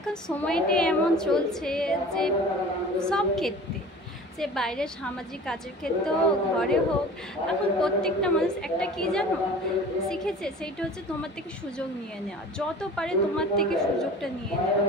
এখন সময়টাই এমন চলছে যে সব ক্ষেত্রে, যে বাইরের সামাজিক কাজের ক্ষেত্রেও ঘরে হোক, এখন প্রত্যেকটা মানুষ একটা কি জানো শিখেছে, সেইটা হচ্ছে তোমার থেকে সুযোগ নিয়ে নেওয়া, যত পারে তোমার থেকে সুযোগটা নিয়ে নেওয়া।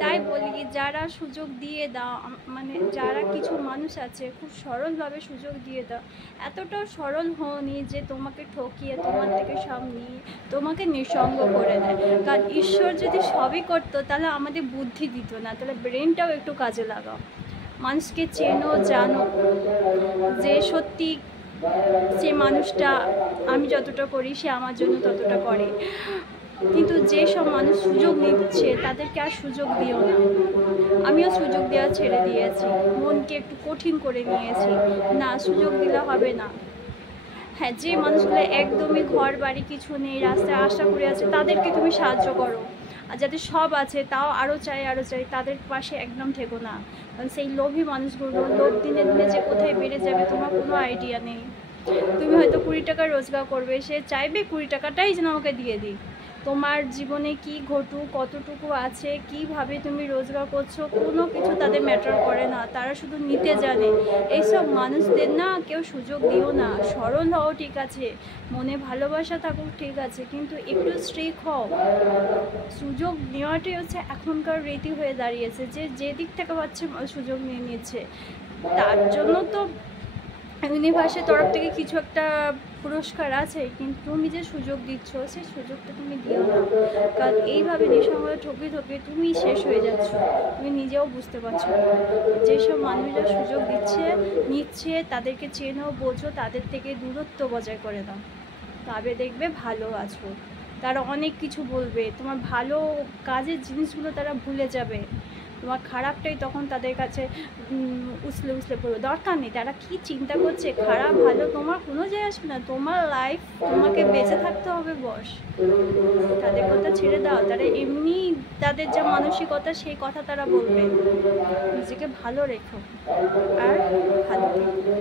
তাই বলি যারা সুযোগ দিয়ে দাও, মানে যারা কিছু মানুষ আছে খুব সরলভাবে সুযোগ দিয়ে দাও, এতটাও সরল হওনি যে তোমাকে ঠকিয়ে তোমার থেকে সব নিয়ে তোমাকে নিঃসঙ্গ করে দেয়। কারণ ঈশ্বর যদি সবই করতো তাহলে আমাদের বুদ্ধি দিত না, তাহলে ব্রেনটাও একটু কাজে লাগাও, মানুষকে চেনো জানো যে সত্যি সে মানুষটা আমি যতটা করি সে আমার জন্য ততটা করে। কিন্তু যেসব মানুষ সুযোগ নিচ্ছে তাদেরকে আর সুযোগ দিও না। আমিও সুযোগ দেওয়া ছেড়ে দিয়েছি, মনকে একটু কঠিন করে নিয়েছি, না সুযোগ দিলে হবে না। হ্যাঁ, যে মানুষগুলো একদমই ঘর বাড়ি কিছু নেই, রাস্তায় আশা করে আছে, তাদেরকে তুমি সাহায্য করো। আর যাদের সব আছে তাও আরও চাই আরও চাই, তাদের পাশে একদম থেকো না। কারণ সেই লোভী মানুষগুলো, লোভ দিনে দিনে যে কোথায় বেড়ে যাবে তোমার কোনো আইডিয়া নেই। তুমি হয়তো 20 টাকা রোজগার করবে, সে চাইবে 20 টাকাটাই যেন আমাকে দিয়ে দিই। তোমার জীবনে কি ঘটুক, কতটুকু আছে, কিভাবে তুমি রোজগার করছো, কোনো কিছু তাদের ম্যাটার করে না, তারা শুধু নিতে জানে। এইসব মানুষদের না কেউ সুযোগ দিও না। সরল হও ঠিক আছে, মনে ভালোবাসা থাকুক ঠিক আছে, কিন্তু একটু স্ট্রিক হও। সুযোগ নেওয়াটাই হচ্ছে এখনকার রীতি হয়ে দাঁড়িয়েছে, যে যেদিক থেকে পাচ্ছে সুযোগ নিয়ে নিচ্ছে। তার জন্য তো ইউনিভার্সের তরফ থেকে কিছু একটা পুরস্কার আছে, কিন্তু তুমি যে সুযোগ দিচ্ছ সেই সুযোগটা তুমি দিও না। কারণ এইভাবে নিঃসঙ্গতা ঠকিয়ে ঠকিয়ে তুমি শেষ হয়ে যাচ্ছ, তুমি নিজেও বুঝতে পারছো না। যেসব মানুষরা সুযোগ নিচ্ছে তাদেরকে চেনো বোঝো, তাদের থেকে দূরত্ব বজায় করে দাও, তবে দেখবে ভালো আছো। তারা অনেক কিছু বলবে, তোমার ভালো কাজের জিনিসগুলো তারা ভুলে যাবে, তোমার খারাপটাই তখন তাদের কাছে উছলে উছলে পড়বে। দরকার নেই তারা কি চিন্তা করছে, খারাপ ভালো তোমার কোনো যায় আসবে না, তোমার লাইফ তোমাকে বেঁচে থাকতে হবে বস। তাদের কথা ছেড়ে দাও, তারা এমনি তাদের যা মানসিকতা সেই কথা তারা বলবে। নিজেকে ভালো রেখো আর ভালো থেকো।